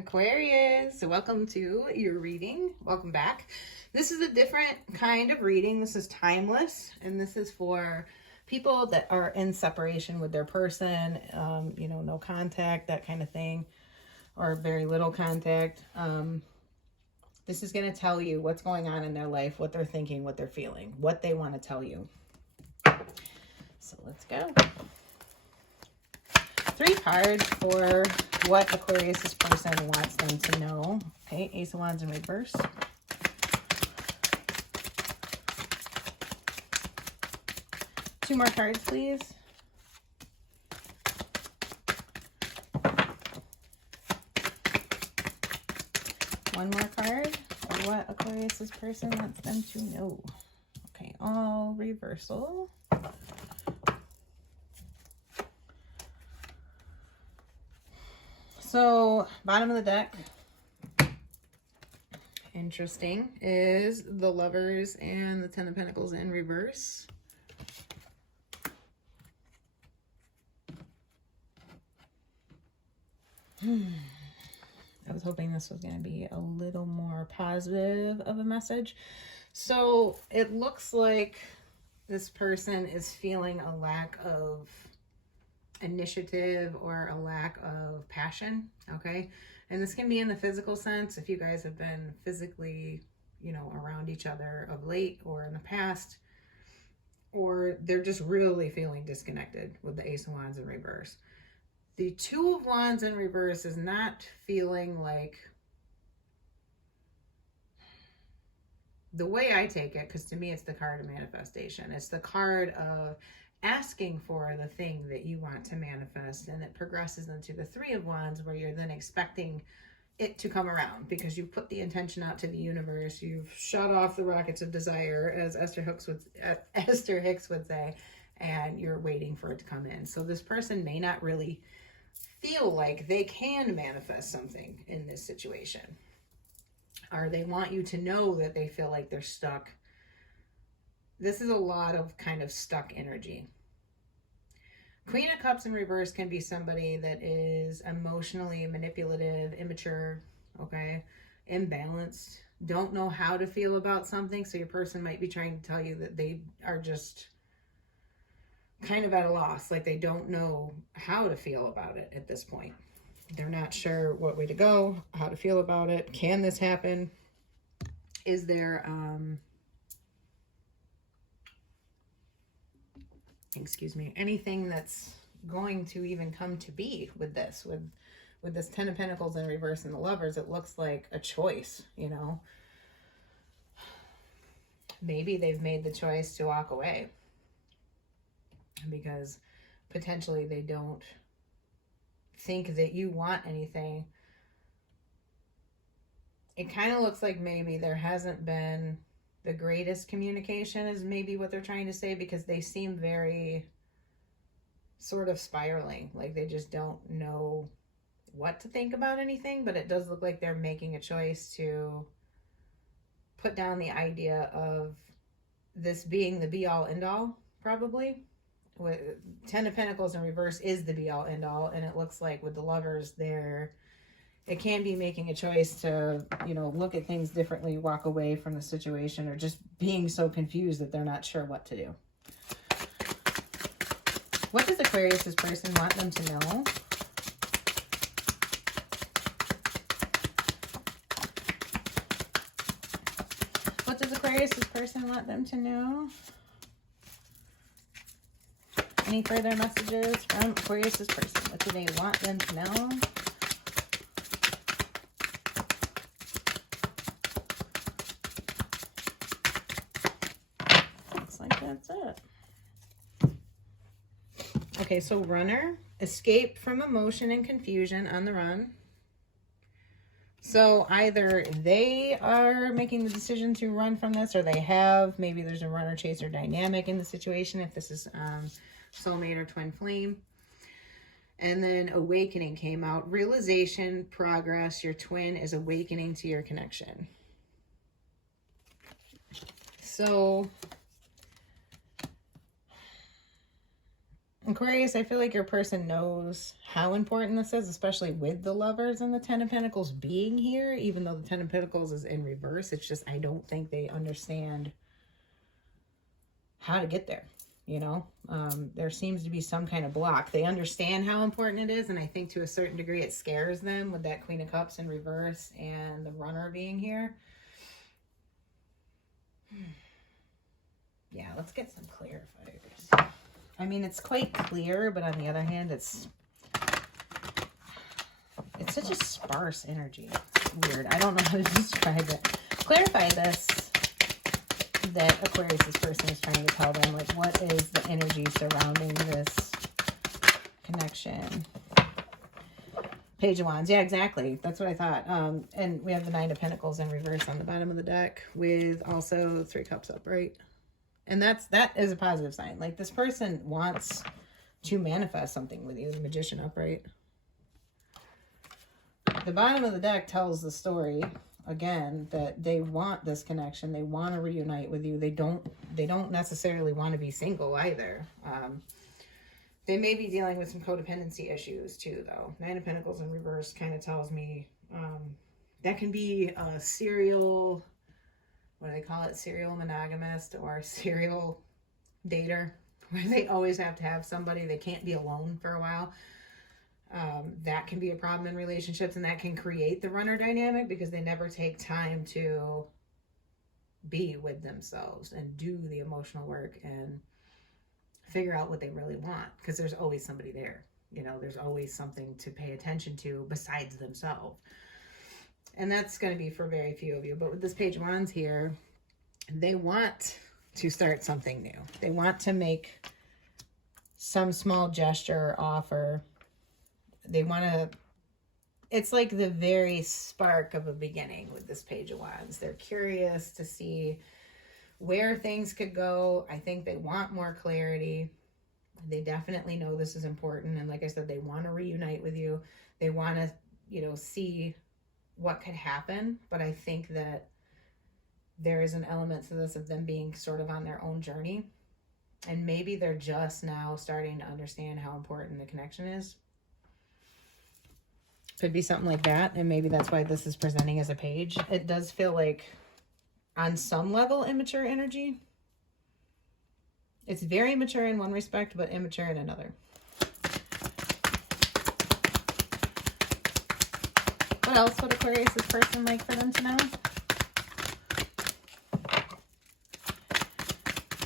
Aquarius, welcome to your reading. Welcome back. This is a different kind of reading. This is timeless, and this is for people that are in separation with their person, no contact, that kind of thing, or very little contact. This is going to tell you what's going on in their life, what they're thinking, what they're feeling, what they want to tell you. So let's go. 3 cards for what Aquarius' person wants them to know. Okay, Ace of Wands in reverse. Two more cards, please. One more card of what Aquarius' person wants them to know. Okay, all reversal. So, bottom of the deck, interesting, is the Lovers and the Ten of Pentacles in reverse. I was hoping this was going to be a little more positive of a message. So, it looks like this person is feeling a lack of initiative or a lack of passion. Okay, and this can be in the physical sense if you guys have been physically around each other of late or in the past, or they're just really feeling disconnected with the Ace of Wands in reverse. The Two of Wands in reverse is not feeling like, the way I take it, because to me it's the card of manifestation. It's the card of asking for the thing that you want to manifest, and it progresses into the Three of Wands, where you're then expecting it to come around because you put the intention out to the universe. You've shut off the rockets of desire, as Esther Hicks would say, and you're waiting for it to come in. So this person may not really feel like they can manifest something in this situation, or they want you to know that they feel like they're stuck. This is a lot of kind of stuck energy. Queen of Cups in reverse can be somebody that is emotionally manipulative, immature, okay, imbalanced, don't know how to feel about something. So your person might be trying to tell you that they are just kind of at a loss, like they don't know how to feel about it at this point. They're not sure what way to go, how to feel about it. Can this happen? Is there anything that's going to even come to be with this, with this Ten of Pentacles in reverse and the Lovers? It looks like a choice, maybe they've made the choice to walk away because potentially they don't think that you want anything. It kind of looks like maybe there hasn't been the greatest communication, is maybe what they're trying to say, because they seem very sort of spiraling, like they just don't know what to think about anything. But it does look like they're making a choice to put down the idea of this being the be-all end-all, probably. With Ten of Pentacles in reverse is the be-all end-all, and it looks like with the Lovers there, it can be making a choice to, look at things differently, walk away from the situation, or just being so confused that they're not sure what to do. What does Aquarius' person want them to know? What does Aquarius' person want them to know? Any further messages from Aquarius' person? What do they want them to know? That's it. Okay, so runner, escape from emotion and confusion on the run. So either they are making the decision to run from this, or they have. Maybe there's a runner-chaser dynamic in the situation if this is soulmate or twin flame. And then awakening came out. Realization, progress. Your twin is awakening to your connection. So Aquarius, I feel like your person knows how important this is, especially with the Lovers and the Ten of Pentacles being here, even though the Ten of Pentacles is in reverse. It's just, I don't think they understand how to get there. You know, there seems to be some kind of block. They understand how important it is, and I think to a certain degree it scares them with that Queen of Cups in reverse and the Runner being here. Yeah, let's get some clarifiers. I mean, it's quite clear, but on the other hand, it's such a sparse energy. It's weird. I don't know how to describe it. Clarify this, that Aquarius' person is trying to tell them. Like, what is the energy surrounding this connection? Page of Wands. Yeah, exactly. That's what I thought. And we have the Nine of Pentacles in reverse on the bottom of the deck with also 3 cups upright. And that is a positive sign. Like, this person wants to manifest something with you. The Magician upright. The bottom of the deck tells the story, again, that they want this connection. They want to reunite with you. They don't necessarily want to be single either. They may be dealing with some codependency issues too, though. Nine of Pentacles in reverse kind of tells me that can be a serial... what do they call it? Serial monogamist or serial dater, where they always have to have somebody. They can't be alone for a while. That can be a problem in relationships, and that can create the Runner dynamic because they never take time to be with themselves and do the emotional work and figure out what they really want, because there's always somebody there. You know, there's always something to pay attention to besides themselves. And that's going to be for very few of you. But with this Page of Wands here, they want to start something new. They want to make some small gesture or offer. They want to... it's like the very spark of a beginning with this Page of Wands. They're curious to see where things could go. I think they want more clarity. They definitely know this is important. And like I said, they want to reunite with you. They want to, you know, see what could happen. But I think that there is an element to this of them being sort of on their own journey. And maybe they're just now starting to understand how important the connection is. Could be something like that. And maybe that's why this is presenting as a page. It does feel like, on some level, immature energy. It's very mature in one respect, but immature in another. What else would Aquarius' person like for them to know?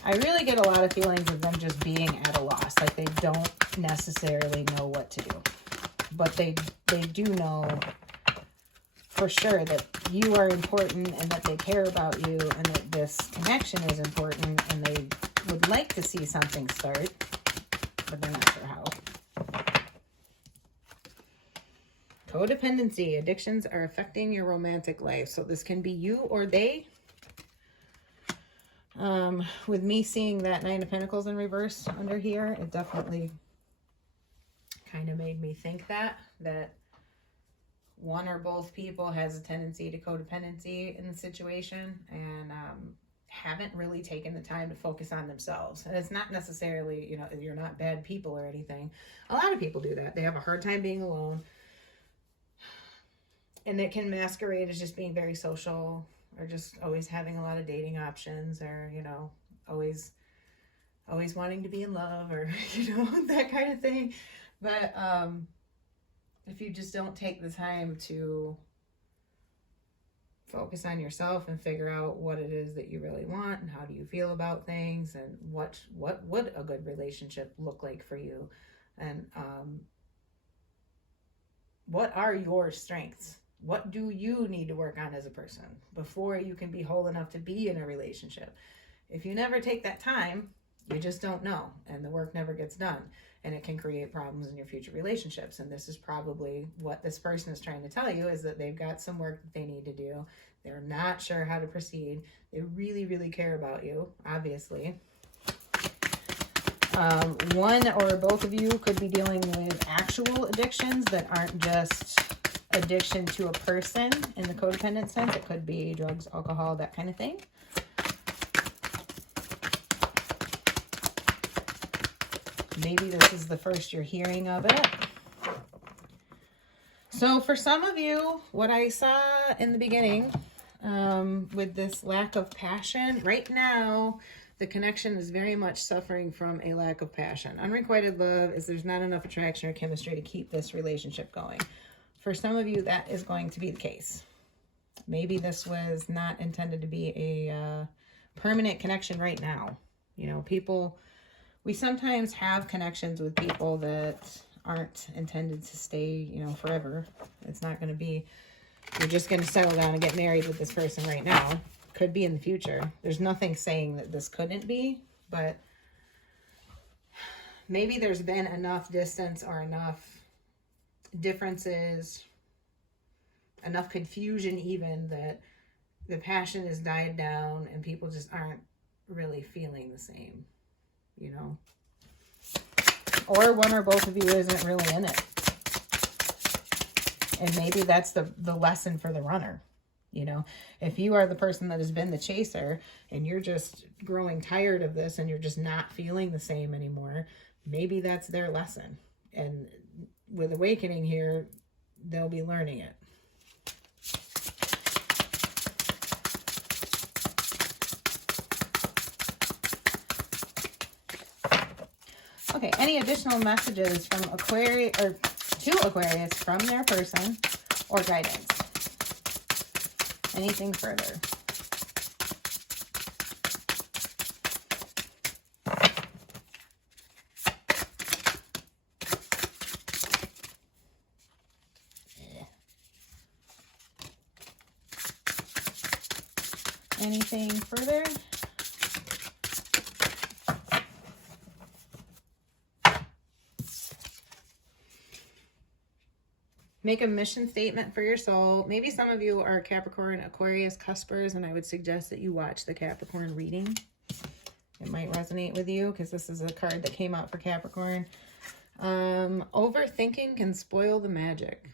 I really get a lot of feelings of them just being at a loss. Like, they don't necessarily know what to do. But they do know for sure that you are important and that they care about you and that this connection is important, and they would like to see something start, but they're not sure how. Codependency. Addictions are affecting your romantic life. So this can be you or they. With me seeing that Nine of Pentacles in reverse under here, it definitely kind of made me think that one or both people has a tendency to codependency in the situation and haven't really taken the time to focus on themselves. And it's not necessarily, you know, you're not bad people or anything. A lot of people do that. They have a hard time being alone. And it can masquerade as just being very social, or just always having a lot of dating options, or, you know, always wanting to be in love, or, you know, that kind of thing. But if you just don't take the time to focus on yourself and figure out what it is that you really want and how do you feel about things, and what would a good relationship look like for you, and what are your strengths? What do you need to work on as a person before you can be whole enough to be in a relationship? If you never take that time, you just don't know, and the work never gets done, and it can create problems in your future relationships. And this is probably what this person is trying to tell you, is that they've got some work that they need to do. They're not sure how to proceed. They really, really care about you, obviously. One or both of you could be dealing with actual addictions that aren't just addiction to a person in the codependent sense. It could be drugs, alcohol, that kind of thing. Maybe this is the first you're hearing of it. So for some of you, what I saw in the beginning with this lack of passion, right now, the connection is very much suffering from a lack of passion. Unrequited love is there's not enough attraction or chemistry to keep this relationship going. For some of you, that is going to be the case. Maybe this was not intended to be a permanent connection right now. You know, people, we sometimes have connections with people that aren't intended to stay, you know, forever. It's not going to be, you're just going to settle down and get married with this person right now. Could be in the future. There's nothing saying that this couldn't be, but maybe there's been enough distance or enough differences, enough confusion even, that the passion has died down and people just aren't really feeling the same, you know? Or one or both of you isn't really in it. And maybe that's the lesson for the runner. You know, if you are the person that has been the chaser and you're just growing tired of this and you're just not feeling the same anymore, maybe that's their lesson. And with awakening here, they'll be learning it. Okay, any additional messages from Aquarius or to Aquarius from their person or guidance? Anything further? Anything further? Make a mission statement for your soul. Maybe some of you are Capricorn, Aquarius, Cuspers, and I would suggest that you watch the Capricorn reading. It might resonate with you because this is a card that came out for Capricorn. Overthinking can spoil the magic.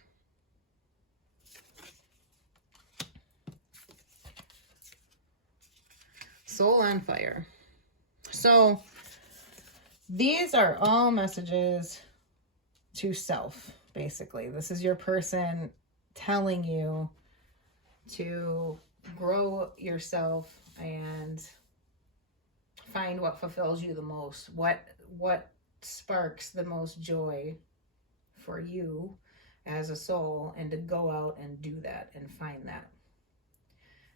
Soul on fire. So these are all messages to self. Basically, this is your person telling you to grow yourself and find what fulfills you the most. What sparks the most joy for you as a soul, and to go out and do that and find that.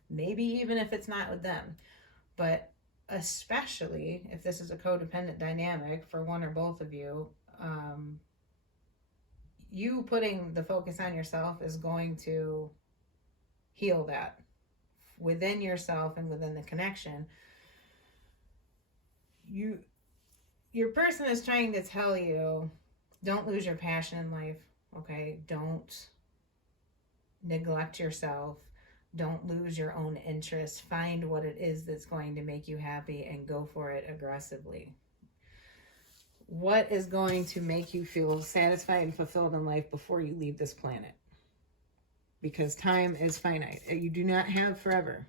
Maybe even if it's not with them, but especially if this is a codependent dynamic for one or both of you, you putting the focus on yourself is going to heal that within yourself and within the connection. Your person is trying to tell you, don't lose your passion in life, okay? Don't neglect yourself. Don't lose your own interest. Find what it is that's going to make you happy and go for it aggressively. What is going to make you feel satisfied and fulfilled in life before you leave this planet? Because time is finite. You do not have forever.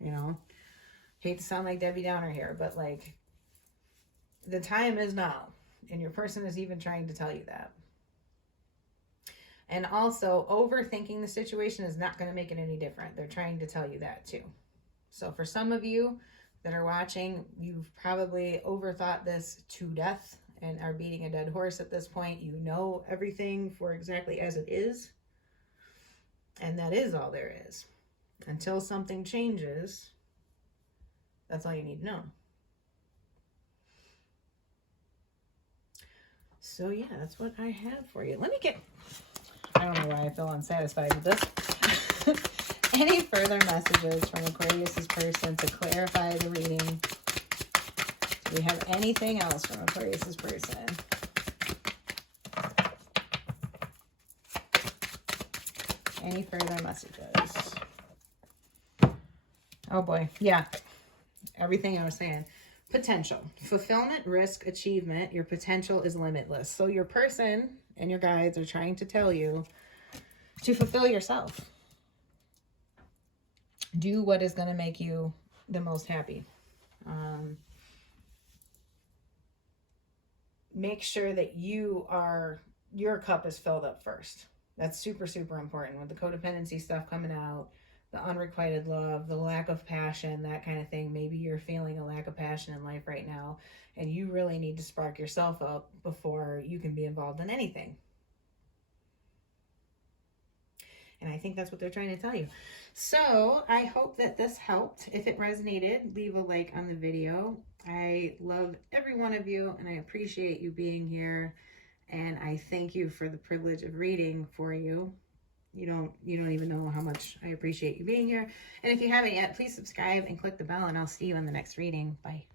You know, hate to sound like Debbie Downer here, but like, the time is now. And your person is even trying to tell you that. And also, overthinking the situation is not going to make it any different. They're trying to tell you that too. So for some of you that are watching, you've probably overthought this to death and are beating a dead horse at this point. You know everything for exactly as it is. And that is all there is. Until something changes, that's all you need to know. So yeah, that's what I have for you. Let me get, I don't know why I feel unsatisfied with this. Any further messages from Aquarius's person to clarify the reading? Do we have anything else from Aquarius's person? Any further messages? Oh boy, yeah. Everything I was saying. Potential. Fulfillment, risk, achievement. Your potential is limitless. So your person and your guides are trying to tell you to fulfill yourself. Do what is going to make you the most happy. make sure that your cup is filled up first. That's super, super important with the codependency stuff coming out, the unrequited love, the lack of passion, that kind of thing. Maybe you're feeling a lack of passion in life right now, and you really need to spark yourself up before you can be involved in anything. And I think that's what they're trying to tell you. So I hope that this helped. If it resonated, leave a like on the video. I love every one of you, and I appreciate you being here. And I thank you for the privilege of reading for you. You don't even know how much I appreciate you being here. And if you haven't yet, please subscribe and click the bell, and I'll see you in the next reading. Bye.